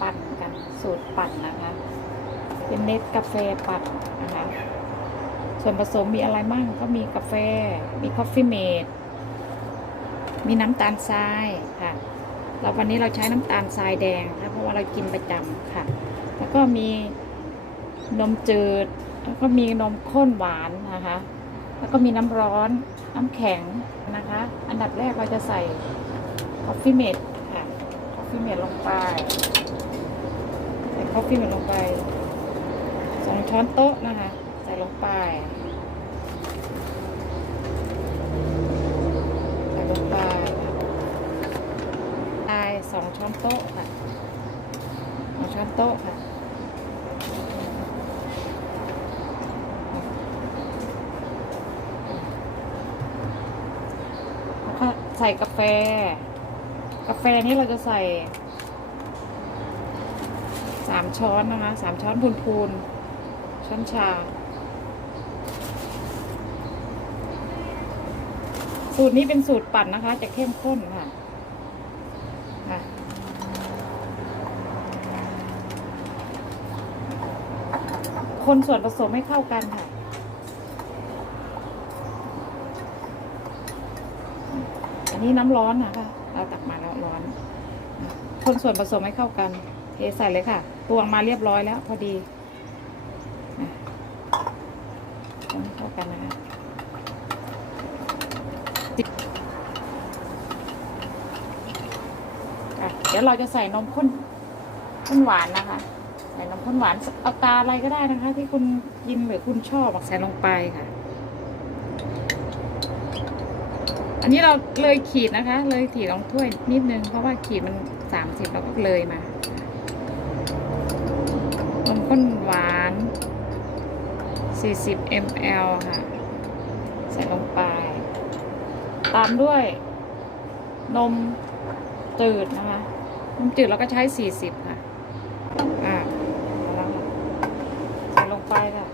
ปั่นกันสูตรปั่นนะคะ เป็นเน็ตกาแฟปั่นนะคะ ส่วนผสมมีอะไรมั่งก็มีกาแฟ มีคอฟฟี่เมดมีน้ำตาลทรายค่ะแล้ววันนี้เราใช้น้ำตาลทรายแดงค่ะเพราะว่าเรากินประจำค่ะ แล้วก็มีนมจืด แล้วก็มีนมข้นหวานนะคะ แล้วก็มีน้ำร้อนน้ำแข็งนะคะ อันดับแรกเราจะใส่คอฟฟี่เมด ฟี่เมดลงไป ใส่คอฟฟี่เมดลงไปสองช้อนโต๊ะนะคะ ใส่ลงไป ใส่ลงไปใส่สองช้อนโต๊ะค่ะสองช้อนโต๊ะค่ะแล้วก็ใส่กาแฟ กาแฟนี่เราจะใส่สามช้อนนะคะสามช้อนพูนๆช้อนชา สูตรนี้เป็นสูตรปั่นนะคะ จะเข้มข้นค่ะคนส่วนผสมให้เข้ากันค่ะ อันนี้น้ำร้อนนะคะ เราตักมาแล้วร้อน คนส่วนผสมให้เข้ากัน เทใส่เลยค่ะ ตวงมาเรียบร้อยแล้วพอดีอะคนให้เข้ากันนะคะอะเดี๋ยวเราจะใส่นมข้นข้นหวานนะคะ ใส่นมข้นหวานเอาตาอะไรก็ได้นะคะ ที่คุณกินหรือคุณชอบใส่ลงไปค่ะ อันนี้เราเลยขีดนะคะ เลยขีดลงถ้วยนิดนึง เพราะว่าขีดมันสามสิบเราก็เลยมานมข้นหวานสี่สิบ ml ค่ะ ใส่ลงไป ตามด้วย นมจืดนะคะ นมจืดเราก็ใช้สี่สิบค่ะอ่าแล้วค่ะใส่ลงไปค่ะ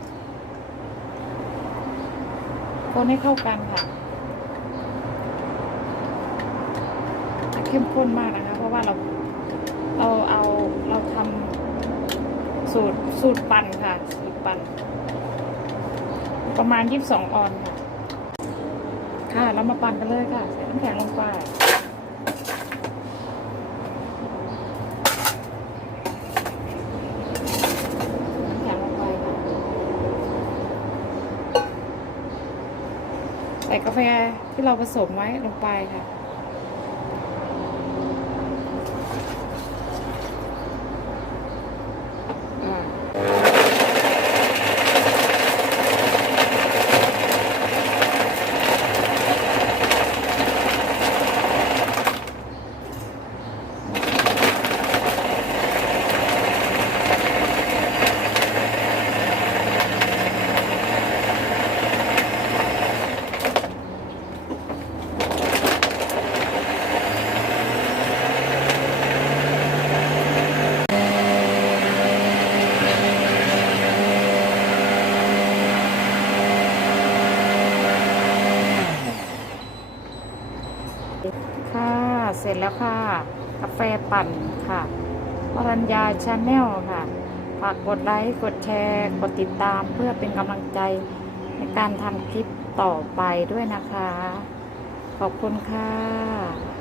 คนให้เข้ากันค่ะ เข้มข้นมากนะคะ เพราะว่าเราเราเอาเราทำสูตรสูตรปั่นค่ะ สูตรปั่น ประมาณยี่สิบสองออนค่ะ ค่ะเรามาปั่นกันเลยค่ะ ใส่น้ำแข็งลงไปใส่กาแฟที่เราผสมไว้ลงไปค่ะ ค่ะ เสร็จแล้วค่ะ กาแฟปั่นค่ะวรัญญาชาแนลค่ะ ฝากกดไลค์ กดแชร์ กดติดตามเพื่อเป็นกำลังใจในการทำคลิปต่อไปด้วยนะคะ ขอบคุณค่ะ